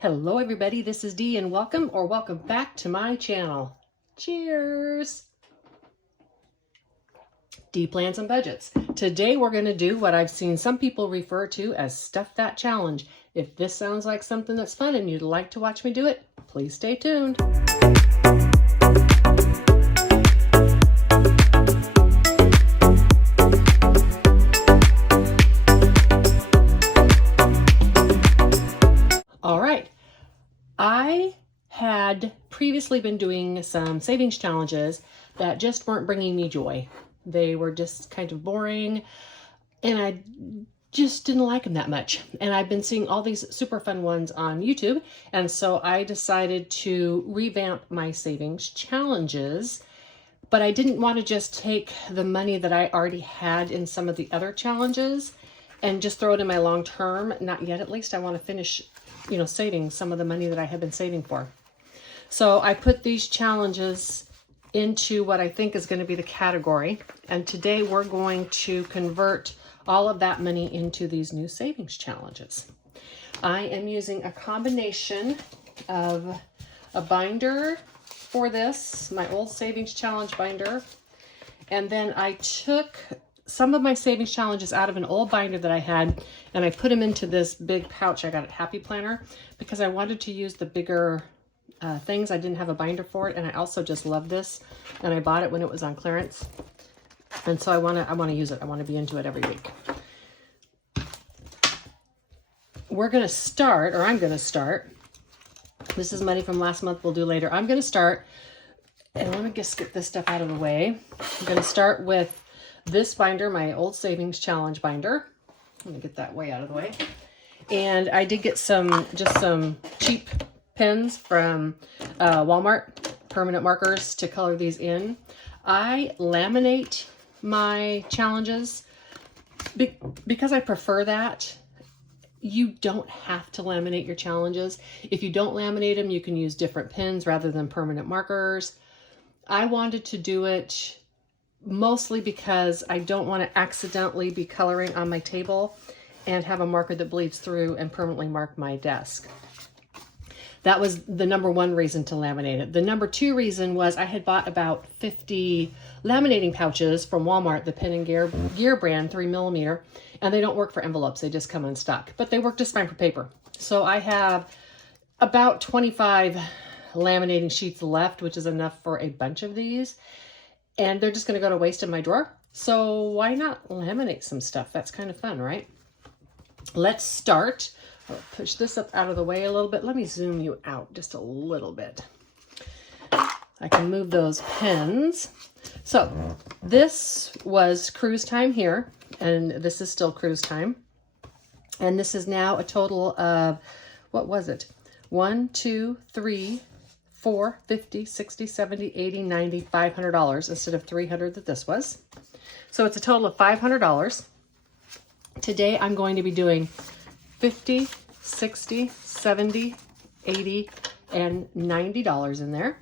Hello everybody, this is Dee and welcome back to my channel. Cheers! Dee Plans and Budgets. Today we're going to do what I've seen some people refer to as Stuff That Challenge. If this sounds like something that's fun and you'd like to watch me do it, please stay tuned. All right. I had previously been doing some savings challenges that just weren't bringing me joy. They were just kind of boring and I just didn't like them that much. And I've been seeing all these super fun ones on YouTube. And so I decided to revamp my savings challenges, but I didn't want to just take the money that I already had in some of the other challenges and just throw it in my long term. Not yet, at least. I want to finish saving some of the money that I have been saving for. So I put these challenges into what I think is going to be the category. And today we're going to convert all of that money into these new savings challenges. I am using a combination of a binder for this, my old savings challenge binder. And then I took some of my savings challenges out of an old binder that I had, and I put them into this big pouch I got at Happy Planner because I wanted to use the bigger things. I didn't have a binder for it, and I also just love this, and I bought it when it was on clearance, and so I want to use it. I want to be into it every week. We're going to start, or I'm going to start. This is money from last month. We'll do later. I'm going to start, and let me just get this stuff out of the way. I'm going to start with this binder, my old savings challenge binder. Let me get that way out of the way. And I did get just some cheap pens from Walmart, permanent markers to color these in. I laminate my challenges because I prefer that. You don't have to laminate your challenges. If you don't laminate them, you can use different pens rather than permanent markers. I wanted to do it mostly because I don't want to accidentally be coloring on my table and have a marker that bleeds through and permanently mark my desk. That was the number one reason to laminate it. The number two reason was I had bought about 50 laminating pouches from Walmart, the Pen and Gear brand, 3mm, and they don't work for envelopes. They just come unstuck, but they work just fine for paper. So I have about 25 laminating sheets left, which is enough for a bunch of these. And they're just going to go to waste in my drawer. So why not laminate some stuff? That's kind of fun, right? Let's start. I'll push this up out of the way a little bit. Let me zoom you out just a little bit. I can move those pens. So this was cruise time here, and this is still cruise time. And this is now a total of, what was it? 1, 2, 3, 4, 50, 60, 70, 80, 90, $500 instead of $300 that this was. So it's a total of $500. Today I'm going to be doing 50, 60, 70, 80, and $90 in there.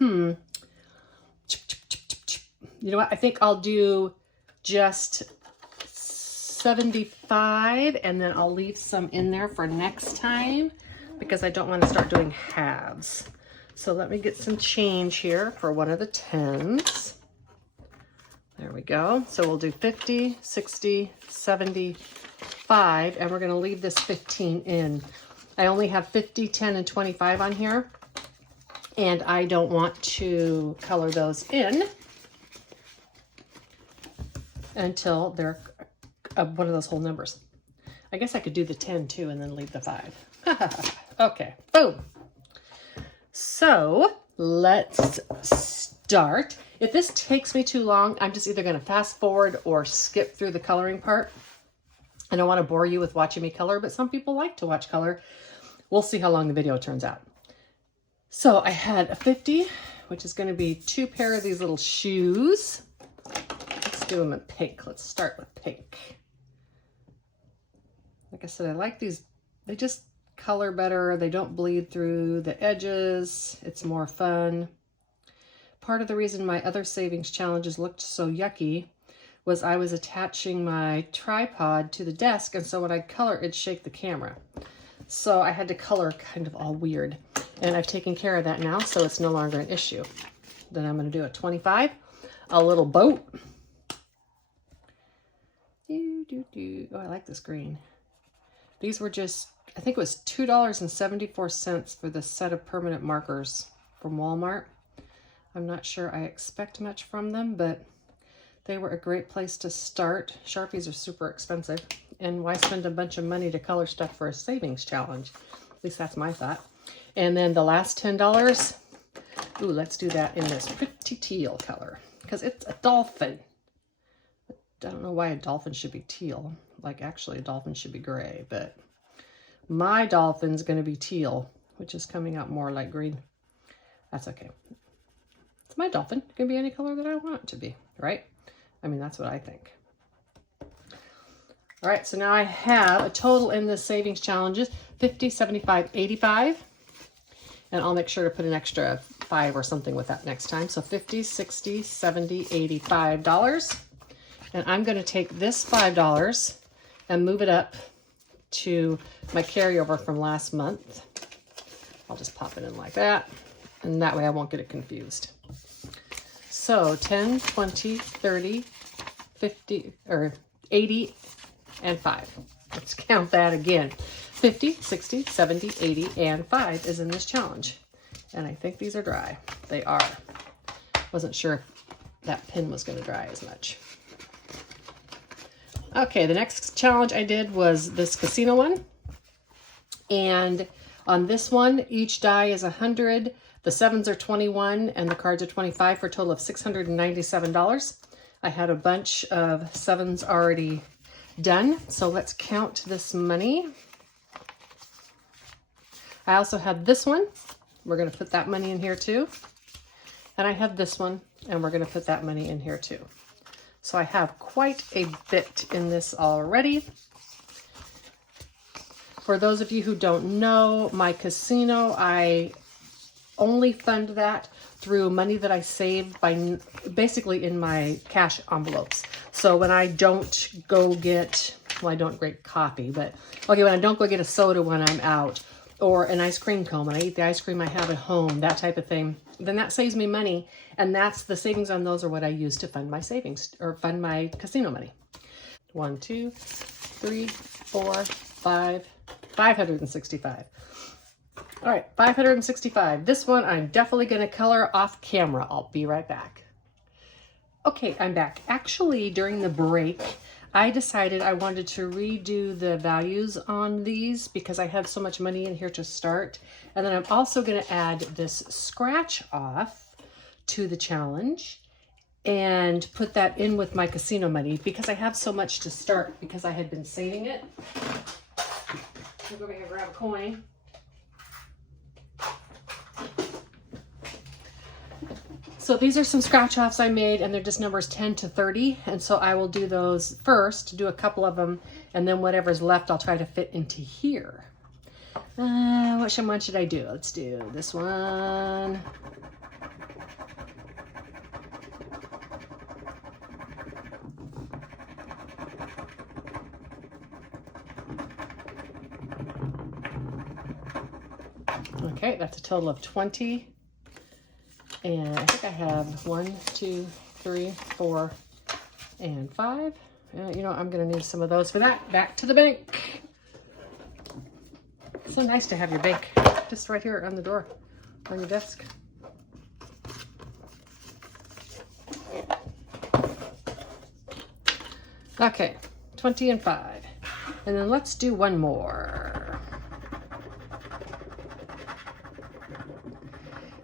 You know what? I think I'll do just 75 and then I'll leave some in there for next time, because I don't want to start doing halves. So let me get some change here for one of the 10s. There we go. So we'll do 50, 60, 75, and we're going to leave this 15 in. I only have 50, 10, and 25 on here, and I don't want to color those in until they're one of those whole numbers. I guess I could do the 10 too and then leave the 5. Okay, boom. So let's start. If this takes me too long, I'm just either going to fast forward or skip through the coloring part. I don't want to bore you with watching me color, but some people like to watch color. We'll see how long the video turns out. So I had a 50, which is going to be 2 pair of these little shoes. Let's do them in pink. Let's start with pink. Like I said, I like these. They just color better. They don't bleed through the edges. It's more fun. Part of the reason my other savings challenges looked so yucky was I was attaching my tripod to the desk, and so when I'd color, it'd shake the camera. So I had to color kind of all weird. And I've taken care of that now, so it's no longer an issue. Then I'm going to do a 25, a little boat. Oh, I like this green. These were just, I think it was $2.74 for the set of permanent markers from Walmart. I'm not sure I expect much from them, but they were a great place to start. Sharpies are super expensive, and why spend a bunch of money to color stuff for a savings challenge? At least that's my thought. And then the last $10, ooh, let's do that in this pretty teal color, because it's a dolphin. I don't know why a dolphin should be teal. Like, actually, a dolphin should be gray, but my dolphin's going to be teal, which is coming out more like green. That's okay. It's my dolphin. It can be any color that I want it to be, right? I mean, that's what I think. All right, so now I have a total in the savings challenges, 50, 75, 85. And I'll make sure to put an extra 5 or something with that next time. So 50, 60, 70, $85. And I'm going to take this $5 and move it up to my carryover from last month. I'll just pop it in like that. And that way I won't get it confused. So 10, 20, 30, 50, or 80, and 5. Let's count that again. 50, 60, 70, 80, and 5 is in this challenge. And I think these are dry. They are. Wasn't sure if that pin was going to dry as much. Okay, the next challenge I did was this casino one. And on this one, each die is 100. The 7s are 21 and the cards are 25 for a total of $697. I had a bunch of 7s already done. So let's count this money. I also had this one. We're going to put that money in here too. And I have this one, and we're going to put that money in here too. So I have quite a bit in this already. For those of you who don't know, my casino, I only fund that through money that I saved by basically in my cash envelopes. So when I don't go get, well, I don't get coffee, but okay, when I don't go get a soda when I'm out, or an ice cream cone, when I eat the ice cream I have at home, that type of thing, then that saves me money. And that's the savings on those are what I use to fund my savings or fund my casino money. 1, 2, 3, 4, 5, 565. All right, 565. This one I'm definitely going to color off camera. I'll be right back. Okay, I'm back. Actually, during the break, I decided I wanted to redo the values on these because I had so much money in here to start. And then I'm also going to add this scratch off to the challenge and put that in with my casino money because I have so much to start because I had been saving it. I'll go over here and grab a coin. So these are some scratch offs I made, and they're just numbers 10 to 30. And so I will do those first, do a couple of them, and then whatever's left I'll try to fit into here. Which one should I do? Let's do this one. Okay, that's a total of 20. And I think I have 1, 2, 3, 4, and 5. You know, I'm going to need some of those for that. Back to the bank. It's so nice to have your bank just right here on the door, on your desk. Okay, 20 and 5. And then let's do one more.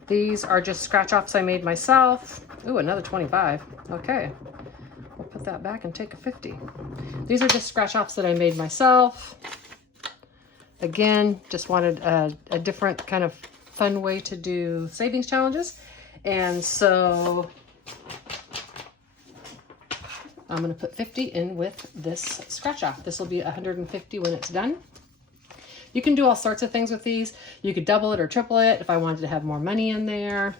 These are just scratch offs I made myself. Ooh, another 25. Okay. We'll put that back and take a 50. These are just scratch offs that I made myself. Again, just wanted a different kind of fun way to do savings challenges. And so I'm going to put 50 in with this scratch off. This will be 150 when it's done. You can do all sorts of things with these. You could double it or triple it if I wanted to have more money in there.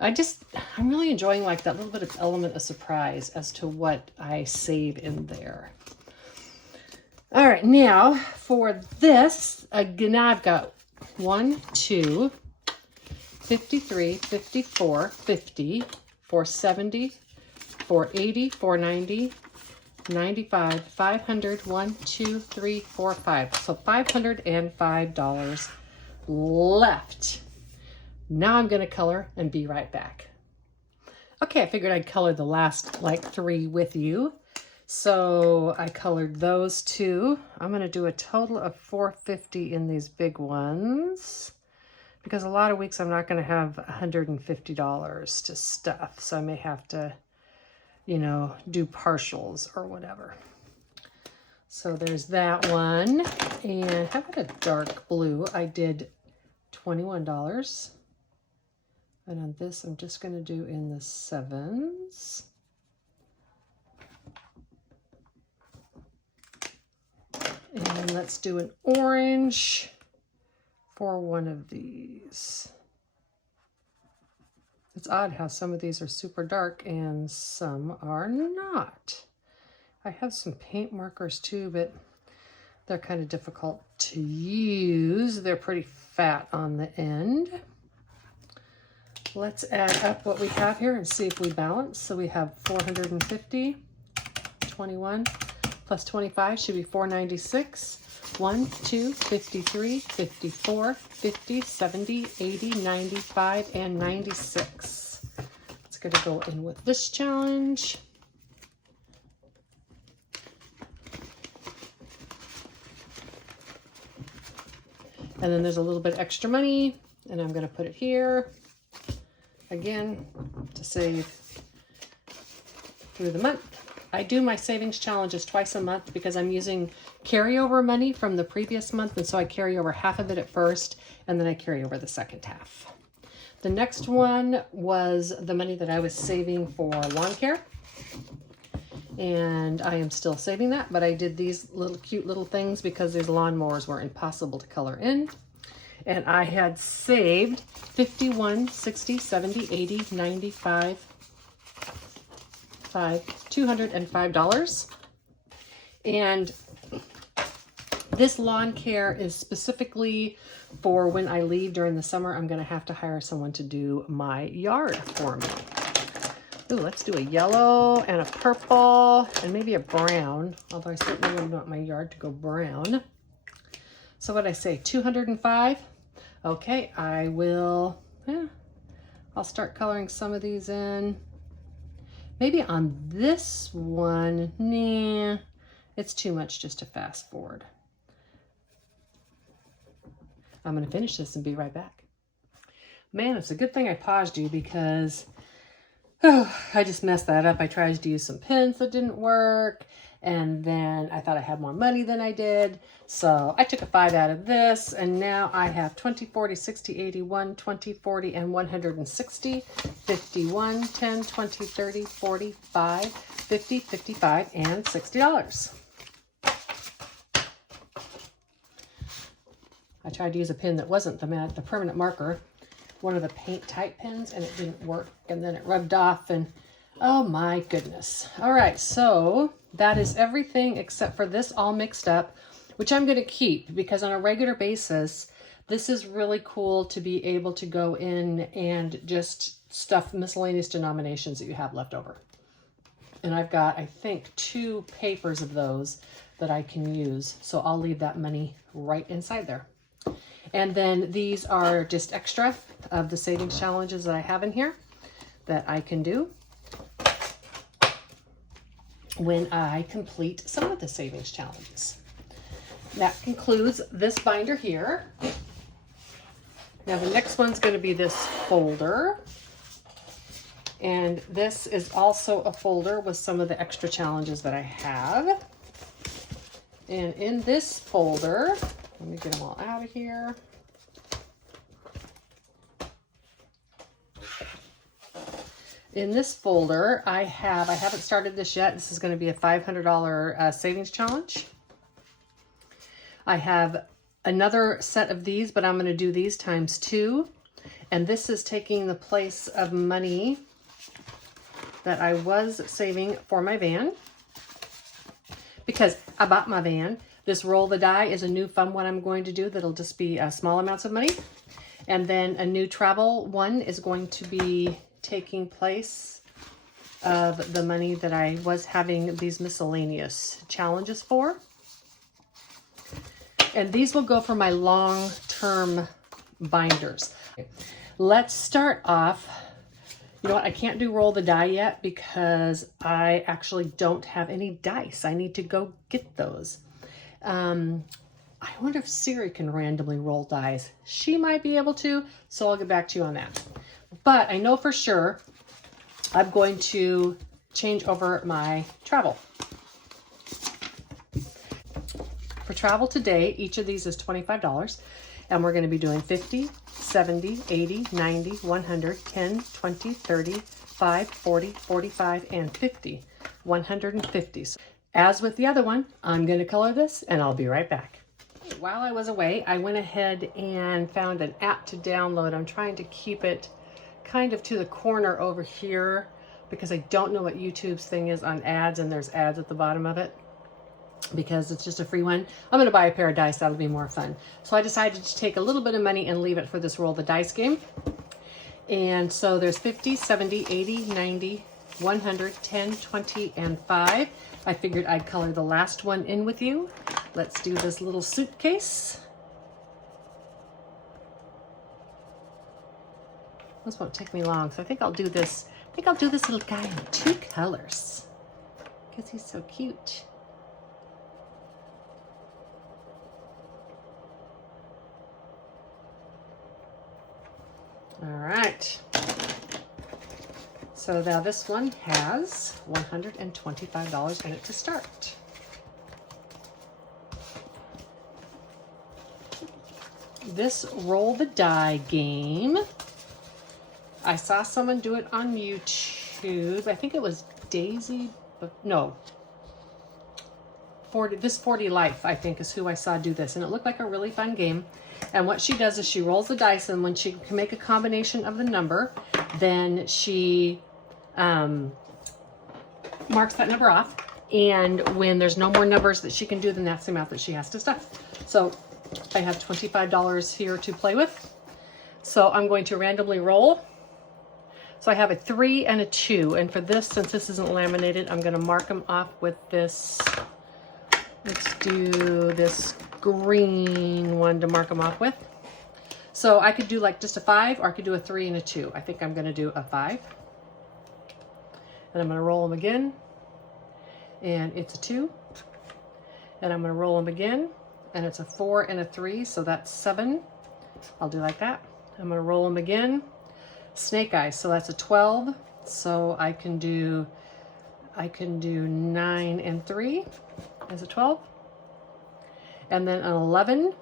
I'm really enjoying like that little bit of element of surprise as to what I save in there. All right, now for this, again, I've got 1, 2, 53, 54, 50, 470, 480, 490, 95, 500, 1, 2, 3, 4, 5. So $505 left. Now I'm going to color and be right back. Okay, I figured I'd color the last like 3 with you. So I colored those 2. I'm going to do a total of $450 in these big ones because a lot of weeks I'm not going to have $150 to stuff. So I may have to, you know, do partials or whatever. So there's that one. And how about a dark blue? I did $21. And on this, I'm just going to do in the 7s. And let's do an orange for one of these. It's odd how some of these are super dark and some are not. I have some paint markers too, but they're kind of difficult to use. They're pretty fat on the end. Let's add up what we have here and see if we balance. So we have 450, 21, plus 25 should be 496. 1, 2, 53, 54, 50, 70, 80, 95, and 96. It's going to go in with this challenge. And then there's a little bit extra money, and I'm going to put it here again to save through the month. I do my savings challenges twice a month because I'm using carryover money from the previous month, and so I carry over half of it at first, and then I carry over the second half. The next one was the money that I was saving for lawn care, and I am still saving that, but I did these little cute little things because these lawnmowers were impossible to color in. And I had saved 51, 60, 70, 80, 95, $205. And this lawn care is specifically for when I leave during the summer. I'm going to have to hire someone to do my yard for me. Ooh, let's do a yellow and a purple and maybe a brown, although I certainly wouldn't want my yard to go brown. So what did I say, 205? Okay, I will, I'll start coloring some of these in. Maybe on this one, nah, it's too much just to fast forward. I'm going to finish this and be right back. Man, it's a good thing I paused you because I just messed that up. I tried to use some pins that didn't work, and then I thought I had more money than I did. So I took a 5 out of this, and now I have 20, 40, 60, 81, 20, 40, and 160, 51, 10, 20, 30, 45, 50, 55, and $60. I tried to use a pin that wasn't the permanent marker, one of the paint type pins, and it didn't work, and then it rubbed off, and oh my goodness. All right, so that is everything except for this all mixed up, which I'm going to keep because on a regular basis, this is really cool to be able to go in and just stuff miscellaneous denominations that you have left over. And I've got, I think, 2 papers of those that I can use. So I'll leave that money right inside there. And then these are just extra of the savings challenges that I have in here that I can do when I complete some of the savings challenges. That concludes this binder here. Now the next one's going to be this folder. And this is also a folder with some of the extra challenges that I have. And in this folder, let me get them all out of here. In this folder, I haven't started this yet. This is going to be a $500 savings challenge. I have another set of these, but I'm going to do these times 2. And this is taking the place of money that I was saving for my van, because I bought my van. This roll the die is a new fun one I'm going to do that'll just be small amounts of money. And then a new travel one is going to be taking place of the money that I was having these miscellaneous challenges for. And these will go for my long-term binders. Let's start off. You know what? I can't do roll the die yet because I actually don't have any dice. I need to go get those. I wonder if Siri can randomly roll dice. She might be able to, so I'll get back to you on that. But I know for sure I'm going to change over my travel. For travel today, each of these is $25, and we're going to be doing 50, 70, 80, 90, 100, 10, 20, 30, 5, 40, 45, and 50. 150. As with the other one, I'm going to color this, and I'll be right back. While I was away, I went ahead and found an app to download. I'm trying to keep it kind of to the corner over here because I don't know what YouTube's thing is on ads, and there's ads at the bottom of it because it's just a free one. I'm going to buy a pair of dice. That'll be more fun. So I decided to take a little bit of money and leave it for this roll the dice game. And so there's 50, 70, 80, 90, 100, 10, 20, and 5. I figured I'd color the last one in with you. Let's do this little suitcase. This won't take me long, so I think I'll do this. I think I'll do this little guy in 2 colors because he's so cute. All right. So now this one has $125 in it to start. This roll the die game, I saw someone do it on YouTube. I think it was Daisy, but no. 40 Life, I think, is who I saw do this. And it looked like a really fun game. And what she does is she rolls the dice, and when she can make a combination of the number, then she marks that number off. And when there's no more numbers that she can do, then that's the amount that she has to stuff. So I have $25 here to play with. So I'm going to randomly roll. So I have a 3 and a 2. And for this, since this isn't laminated, I'm going to mark them off with this. Let's do this green one to mark them off with. So I could do like just a 5, or I could do a 3 and a 2. I think I'm going to do a 5. And I'm going to roll them again. And it's a 2. And I'm going to roll them again. And it's a 4 and a 3, so that's 7. I'll do like that. I'm going to roll them again. Snake eyes, so that's a 12. So I can do 9 and 3 as a 12. And then an 11,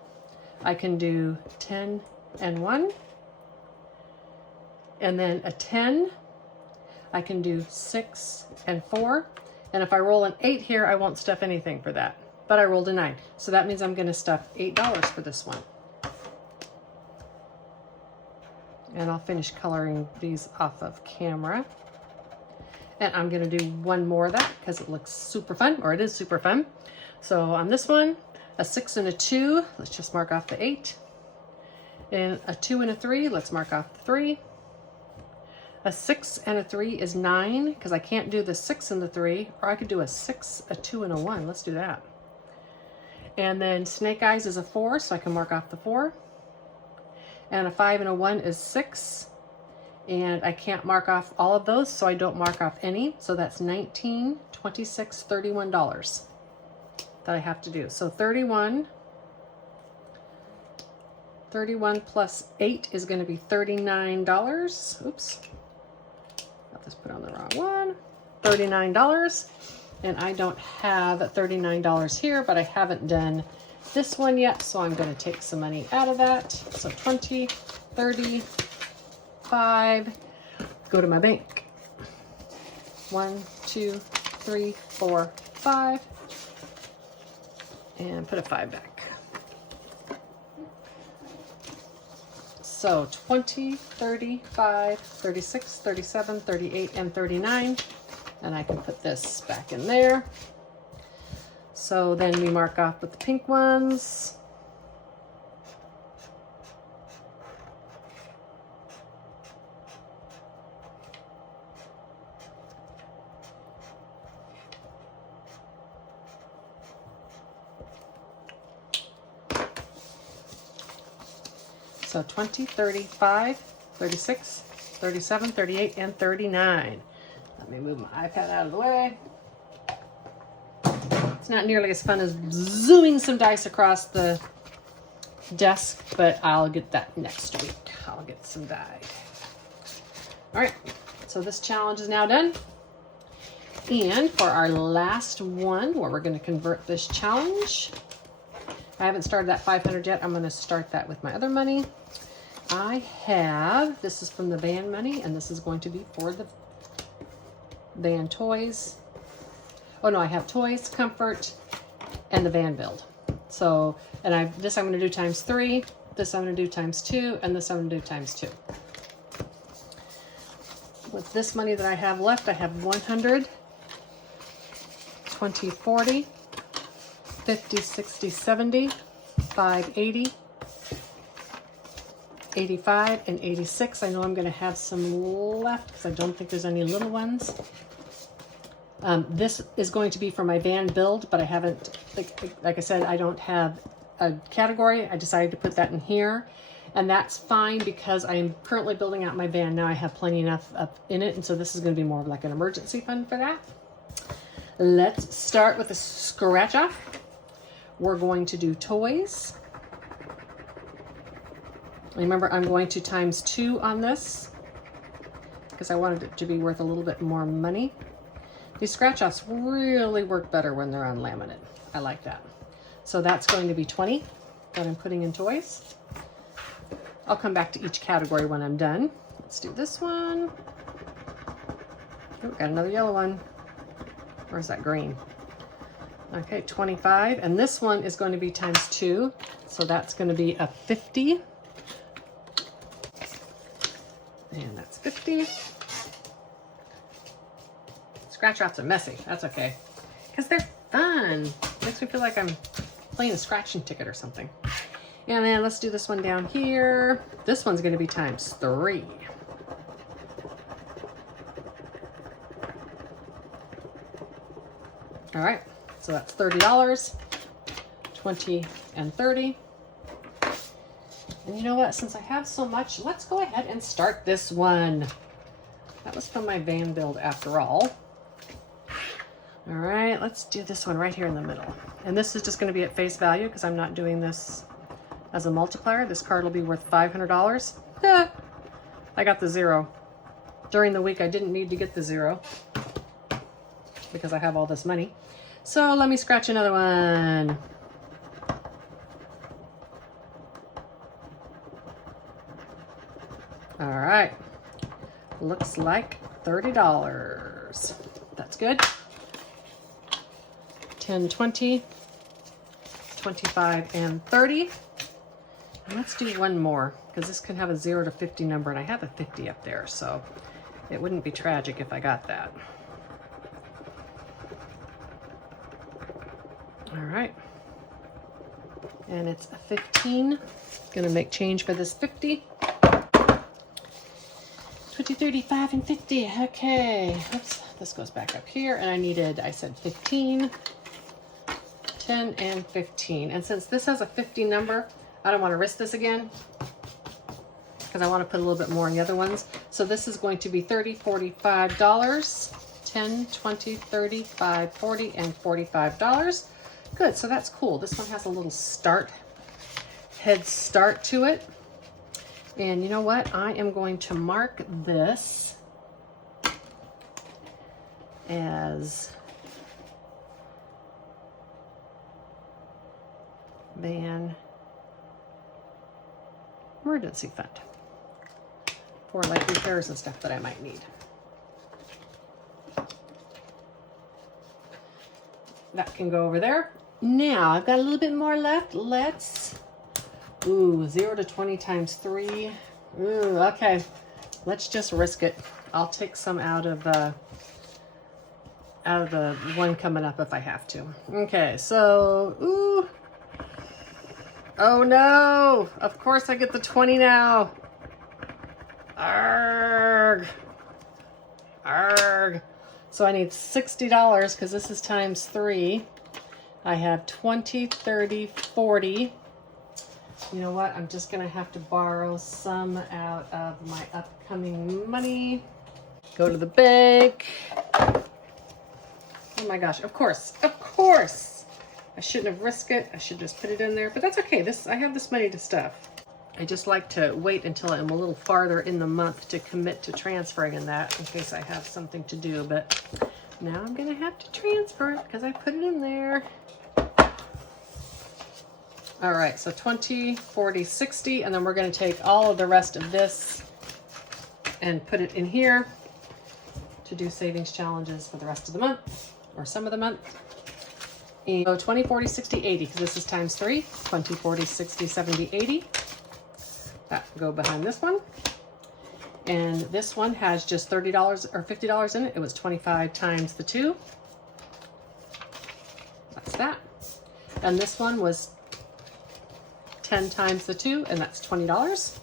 I can do 10 and 1. And then a 10, I can do 6 and 4. And if I roll an 8 here, I won't stuff anything for that. But I rolled a 9. So that means I'm going to stuff $8 for this one. And I'll finish coloring these off of camera. And I'm going to do one more of that because it looks super fun, or it is super fun. So on this one, a 6 and a 2, let's just mark off the 8. And a 2 and a 3, let's mark off the 3. A 6 and a 3 is 9 because I can't do the 6 and the 3, or I could do a 6, a 2, and a 1. Let's do that. And then snake eyes is a 4, so I can mark off the 4. And a 5 and a 1 is 6. And I can't mark off all of those, so I don't mark off any. So that's $19, $26, $31 that I have to do. So 31 plus 8 is going to be $39. Oops. Got this put on the wrong one. $39. And I don't have $39 here, but I haven't done this one yet, so I'm going to take some money out of that. So 20, 30, 5, go to my bank. 1, 2, 3, 4, 5, and put a 5 back. So 20, 35, 36, 37, 38, and 39. And I can put this back in there. So then we mark off with the pink ones. So 20, 35, 36, 37, 38, and 39. Let me move my iPad out of the way. It's not nearly as fun as zooming some dice across the desk, but I'll get that next week. I'll get some die. All right, so this challenge is now done. And for our last one, where we're going to convert this challenge, I haven't started that 500 yet. I'm going to start that with my other money. I have, this is from the van money, and this is going to be for the van toys. Oh no, I have toys, comfort, and the van build. So, and this I'm going to do times 3, this I'm going to do times 2, and this I'm going to do times 2. With this money that I have left, I have 100, 20, 40, 50, 60, 70, 580, 85, and 86. I know I'm going to have some left because I don't think there's any little ones. This is going to be for my van build, but I haven't, like I said, I don't have a category. I decided to put that in here, and that's fine because I am currently building out my van now. I have plenty enough up in it, and so this is going to be more of like an emergency fund for that. Let's start with a scratch off. We're going to do toys. Remember, I'm going to times 2 on this because I wanted it to be worth a little bit more money. These scratch offs really work better when they're on laminate. I like that. So that's going to be 20 that I'm putting in toys. I'll come back to each category when I'm done. Let's do this one. Oh, got another yellow one. Where's that green? Okay, 25. And this one is going to be times 2. So that's going to be a 50. And that's 50. Scratch offs are messy. That's okay. Because they're fun. Makes me feel like I'm playing a scratching ticket or something. And then let's do this one down here. This one's going to be times 3. All right. So that's $30. 20 and 30. And you know what? Since I have so much, let's go ahead and start this one. That was from my van build after all. All right, let's do this one right here in the middle. And this is just going to be at face value because I'm not doing this as a multiplier. This card will be worth $500. I got the 0. During the week, I didn't need to get the 0 because I have all this money. So let me scratch another one. All right, looks like $30. That's good. 10, 20, 25, and 30. And let's do one more because this can have a 0 to 50 number, and I have a 50 up there, so it wouldn't be tragic if I got that. All right. And it's a 15. Gonna make change for this 50. 20, 35, and 50. Okay. Oops. This goes back up here, and I said 15, 10, and 15. And since this has a 50 number, I don't want to risk this again because I want to put a little bit more in the other ones. So this is going to be $30, $45, 10, 20, 35, 40, and $45. Good, so that's cool. This one has a little head start to it. And you know what? I am going to mark this as van emergency fund for like repairs and stuff that I might need. That can go over there. Now I've got a little bit more left. Let's, 0 to 20 times 3, Ooh, okay. Let's just risk it. I'll take some out of the one coming up if I have to. Okay, so, ooh. Oh no! Of course I get the 20 now. Arrgh. Arrgh. So I need $60 because this is times 3. I have 20, 30, 40. You know what? I'm just gonna have to borrow some out of my upcoming money. Go to the bank. Oh my gosh, of course. I shouldn't have risked it. I should just put it in there, but that's okay. I have this money to stuff. I just like to wait until I'm a little farther in the month to commit to transferring in that in case I have something to do, but now I'm gonna have to transfer it because I put it in there. All right, so 20, 40, 60, and then we're gonna take all of the rest of this and put it in here to do savings challenges for the rest of the month, or some of the month. And so 20, 40, 60, 80, because this is times 3. 20, 40, 60, 70, 80. That will go behind this one. And this one has just $30 or $50 in it. It was 25 times the 2. That's that. And this one was 10 times the 2, and that's $20.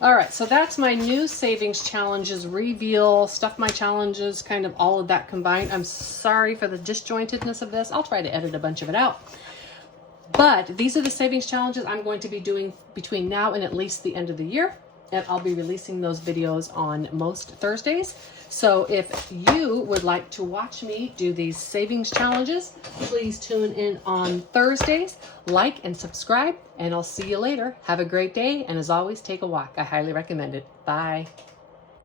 All right, so that's my new savings challenges reveal, stuff my challenges, kind of all of that combined. I'm sorry for the disjointedness of this. I'll try to edit a bunch of it out. But these are the savings challenges I'm going to be doing between now and at least the end of the year. And I'll be releasing those videos on most Thursdays. So if you would like to watch me do these savings challenges, please tune in on Thursdays, like and subscribe, and I'll see you later. Have a great day. And as always, take a walk. I highly recommend it. Bye.